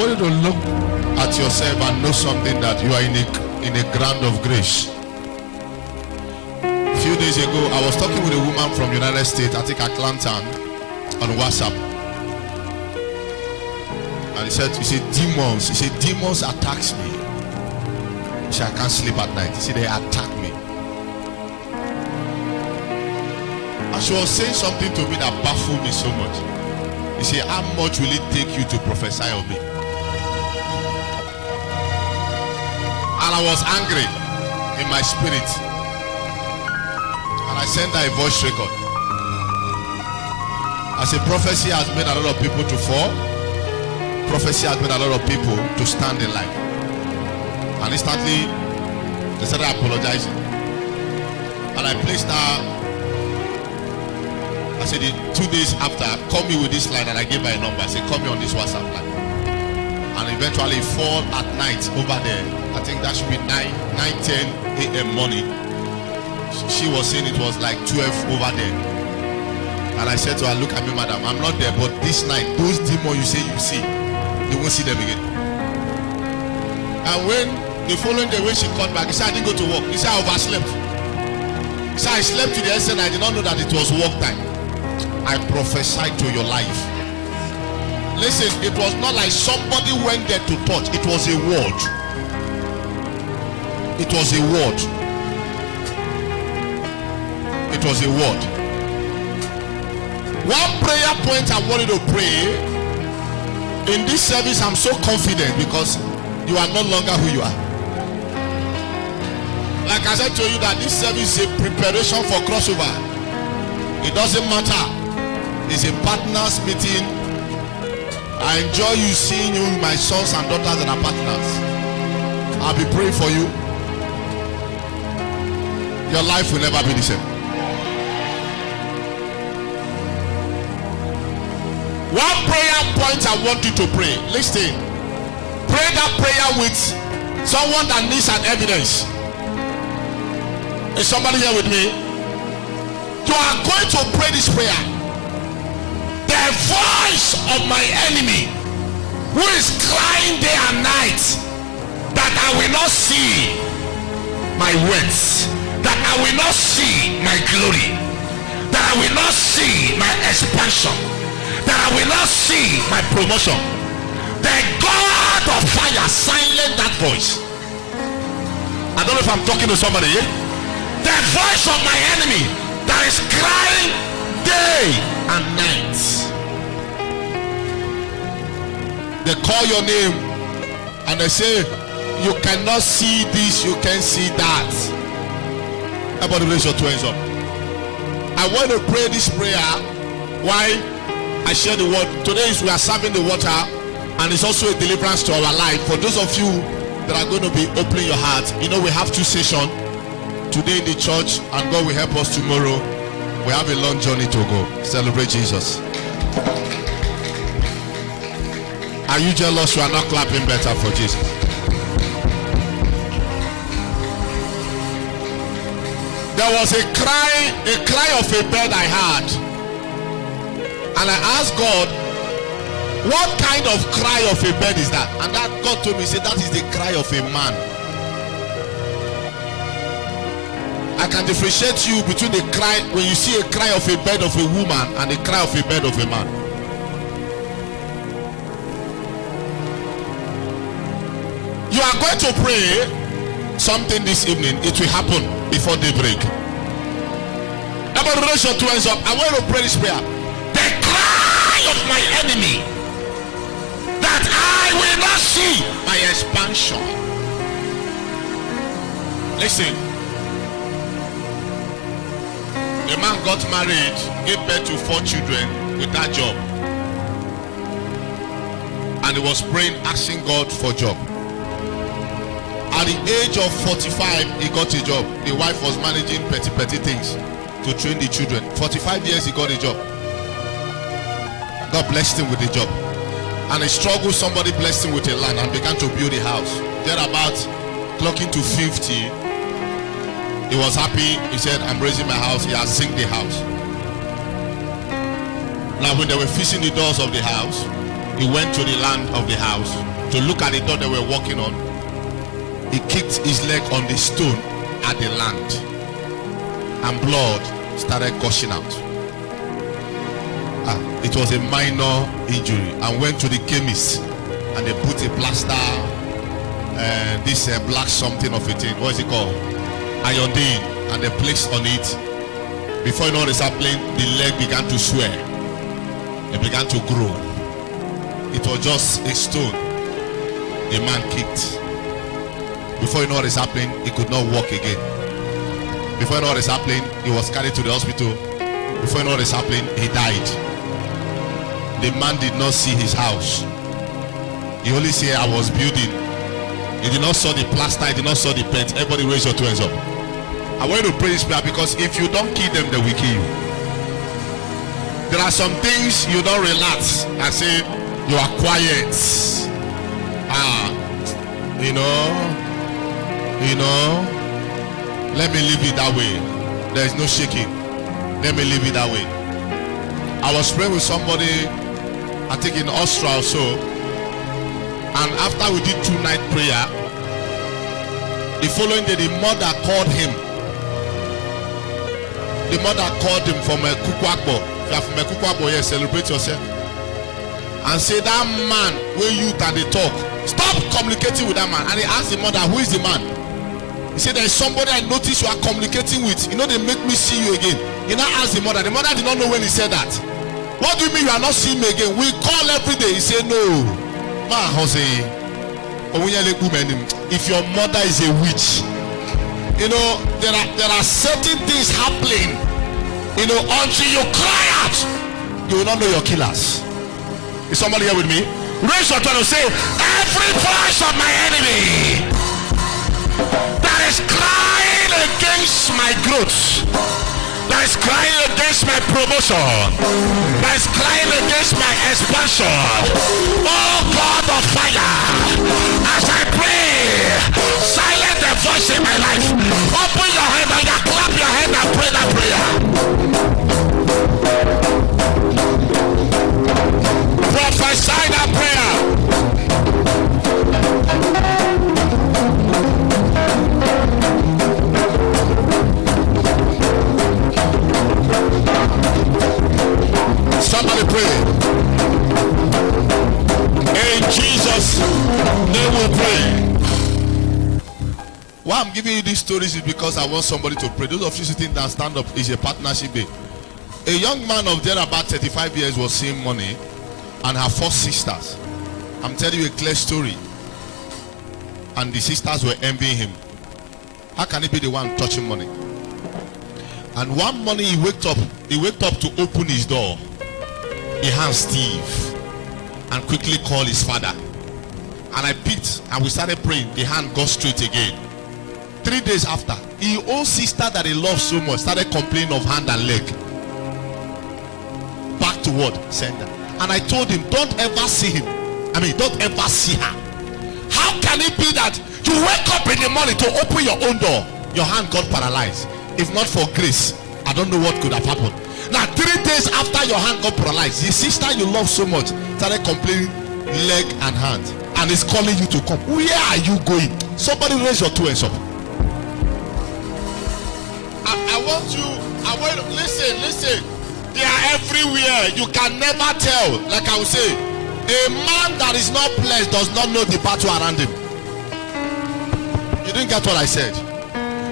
want you to look at yourself and know something, that you are in a ground of grace. A few days ago, I was talking with a woman from United States, I think Atlanta, on WhatsApp. And he said, demons. He said, demons attacks me. He said, I can't sleep at night. He said, they attack me. And she was saying something to me that baffled me so much. He said, how much will it take you to prophesy of me? And I was angry in my spirit. And I sent her a voice record. I said, prophecy has made a lot of people to fall. Prophecy has made a lot of people to stand in life. And instantly, they started apologizing. And I placed her. I said, 2 days after, call me with this line, and I gave her a number. I said, call me on this WhatsApp line. And eventually, 4 at night over there. I think that should be 9:10 a.m. morning. She was saying it was like 12 over there. And I said to her, look at me, madam, I'm not there, but this night, those demons you say you see, you won't see them again. And when the following day, when she called back, he said, I didn't go to work. He said, I overslept. He said, I slept to the extent I did not know that it was work time. I prophesied to your life. Listen, it was not like somebody went there to touch. It was a word. It was a word. It was a word. One prayer point I wanted to pray in this service, I'm so confident because you are no longer who you are. Like I said to you, that this service is a preparation for crossover. It doesn't matter. It's a partners meeting. I enjoy you seeing you, my sons and daughters, and our partners. I'll be praying for you. Your life will never be the same. One prayer point I want you to pray. Listen. Pray that prayer with someone that needs an evidence. Is somebody here with me? You are going to pray this prayer. The voice of my enemy, who is crying day and night, that I will not see my words, that I will not see my glory, that I will not see my expansion, that I will not see my promotion. The God of fire, silence that voice. I don't know if I'm talking to somebody here. The voice of my enemy that is crying day and night. They call your name and they say, you cannot see this, you can see that. Everybody raise your two hands up. I want to pray this prayer. Why? I share the word. Today is we are serving the water, and it's also a deliverance to our life. For those of you that are going to be opening your heart, you know we have 2 sessions today in the church, and God will help us tomorrow. We have a long journey to go. Celebrate Jesus. Are you jealous you are not clapping better for Jesus? There was a cry of a bird I heard. And I asked God, what kind of cry of a bird is that? And that God told me, he said, that is the cry of a man. I can differentiate you between the cry, when you see a cry of a bird of a woman and the cry of a bird of a man. You are going to pray something this evening. It will happen before daybreak. Everybody raise your two hands up. I want to pray this prayer. The cry of my enemy, that I will not see my expansion. Listen. A man got married, gave birth to 4 children with that job. And he was praying, asking God for a job. At the age of 45, he got a job. The wife was managing petty things to train the children. 45 years, he got a job. God blessed him with a job. And he struggled, somebody blessed him with a land and began to build a house. Thereabout, clocking to 50, he was happy. He said, I'm raising my house. He has zinc the house. Now when they were fixing the doors of the house, he went to the land of the house to look at the door they were walking on. He kicked his leg on the stone at the land, and blood started gushing out. It was a minor injury, and went to the chemist, and they put a plaster, this black something of a thing, what is it called, iodine, and they placed on it. Before you know what is happening, the leg began to swell, it began to grow. It was just a stone the man kicked. Before you know what is happening, he could not walk again. Before you know what is happening, he was carried to the hospital. Before you know what is happening, he died. The man did not see his house. He only said, I was building. He did not saw the plaster, he did not saw the paint. Everybody raise your two hands up. I want you to pray this prayer, because if you don't kill them, they will kill you. There are some things you don't relax and say, you are quiet. Let me leave it that way. There is no shaking. Let me leave it that way. I was praying with somebody, I think in Austria or so, and after we did 2-night prayer, the following day the mother called him. The mother called him from a Agbor. If you are from a Agbor, yes, celebrate yourself. And say, that man where you and they talk, stop communicating with that man. And he asked the mother, who is the man? He said, there is somebody I noticed you are communicating with. You know, they make me see you again. He now asked the mother. The mother did not know when he said that. What do you mean you are not seeing me again? We call every day. He said, no. If your mother is a witch, you know, there are certain things happening, you know, until you cry out, you will not know your killers. Is somebody here with me? Raise your hand and say, every voice of my enemy that is crying against my growth, that is crying against my promotion, that is crying against my expansion, oh God of fire, as I pray, silence the voice in my life. Open your hand and clap your hand and pray that prayer. Prophesy that prayer. Somebody pray. In Jesus' name we pray. Why I'm giving you these stories is because I want somebody to pray. Those of you sitting down, stand up. Is a partnership day. A young man of there about 35 years was seeing money and her 4 sisters. I'm telling you a clear story. And the sisters were envying him. How can he be the one touching money? And one morning he waked up to open his door. He had Steve and quickly called his father. And I picked and we started praying. The hand got straight again. 3 days after, his own sister that he loved so much started complaining of hand and leg. Back to what? Sender. And I told him, don't ever see him. Don't ever see her. How can it be that you wake up in the morning to open your own door, your hand got paralyzed? If not for grace, I don't know what could have happened. Now 3 days after your hand got paralyzed, the sister you love so much started complaining leg and hand, and is calling you to come. Where are you going? Somebody raise your 2 hands up. I want you listen. They are everywhere. You can never tell. Like I would say, a man that is not blessed does not know the battle around him. You didn't get what I said.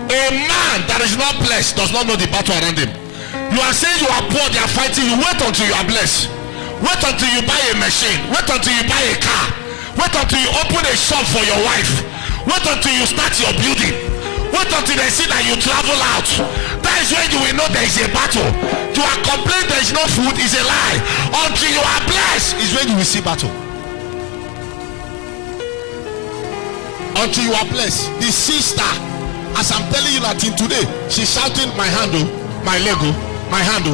A man that is not blessed does not know the battle around him. You are saying you are poor, they are fighting you. Wait until you are blessed. Wait until you buy a machine. Wait until you buy a car. Wait until you open a shop for your wife. Wait until you start your building. Wait until they see that you travel out. That is when you will know there is a battle. You are complaining there is no food is a lie. Until you are blessed is when you will see battle. Until you are blessed. The sister, as I'm telling you that in today, she's shouting, my hand, my leg, my hand.